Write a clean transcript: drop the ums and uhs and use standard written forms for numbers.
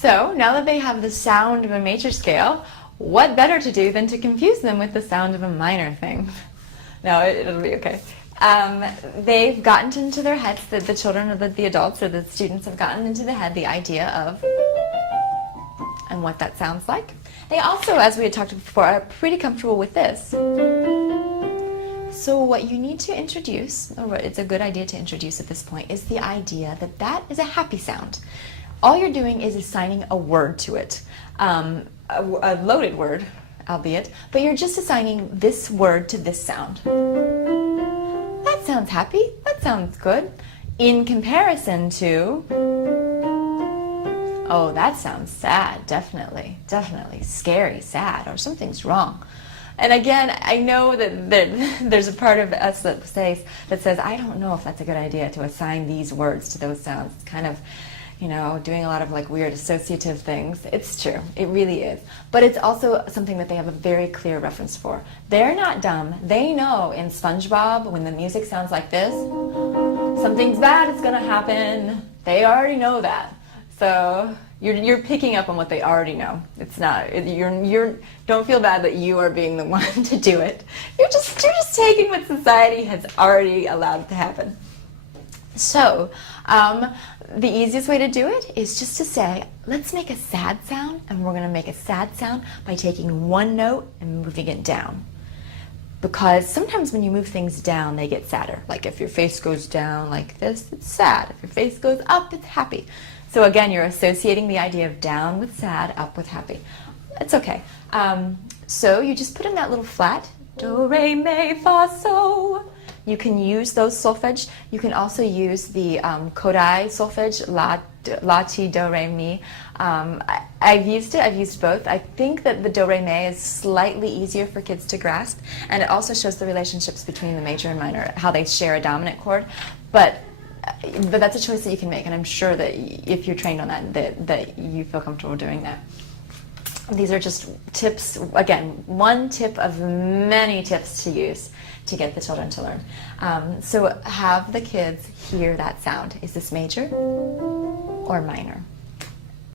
So now that they have the sound of a major scale, what better to do than to confuse them with the sound of a minor thing? No, it'll be okay. They've gotten into their heads, the children or the adults or the students have gotten into the head the idea of and what that sounds like. They also, as we had talked before, are pretty comfortable with this. So what you need to introduce, or what it's a good idea to introduce at this point, is the idea that that is a happy sound. All you're doing is assigning a word to it, a loaded word, albeit, but you're just assigning this word to this sound. That sounds happy, that sounds good, in comparison to, oh, that sounds sad, definitely, scary, sad, or something's wrong. And again, I know that there's a part of us that says, I don't know if that's a good idea to assign these words to those sounds. It's kind of, doing a lot of like weird associative things. It's true, it really is. But it's also something that they have a very clear reference for. They're not dumb. They know in SpongeBob, when the music sounds like this, something's bad is gonna happen. They already know that. So you're picking up on what they already know. It's not, don't feel bad that you are being the one to do it. You're just taking what society has already allowed to happen. So, the easiest way to do it is just to say, let's make a sad sound, and we're going to make a sad sound by taking one note and moving it down. Because sometimes when you move things down, they get sadder. Like if your face goes down like this, it's sad. If your face goes up, it's happy. So again, you're associating the idea of down with sad, up with happy. It's okay. So you just put in that little flat, do, re, mi, fa, so. You can use those solfege. You can also use the Kodai solfege, la, ti, do, re, mi. I've used both. I think that the do, re, mi is slightly easier for kids to grasp, and it also shows the relationships between the major and minor, how they share a dominant chord. But that's a choice that you can make, and I'm sure that if you're trained on that you feel comfortable doing that. These are just tips, again, one tip of many tips to use to get the children to learn. So have the kids hear that sound. Is this major or minor?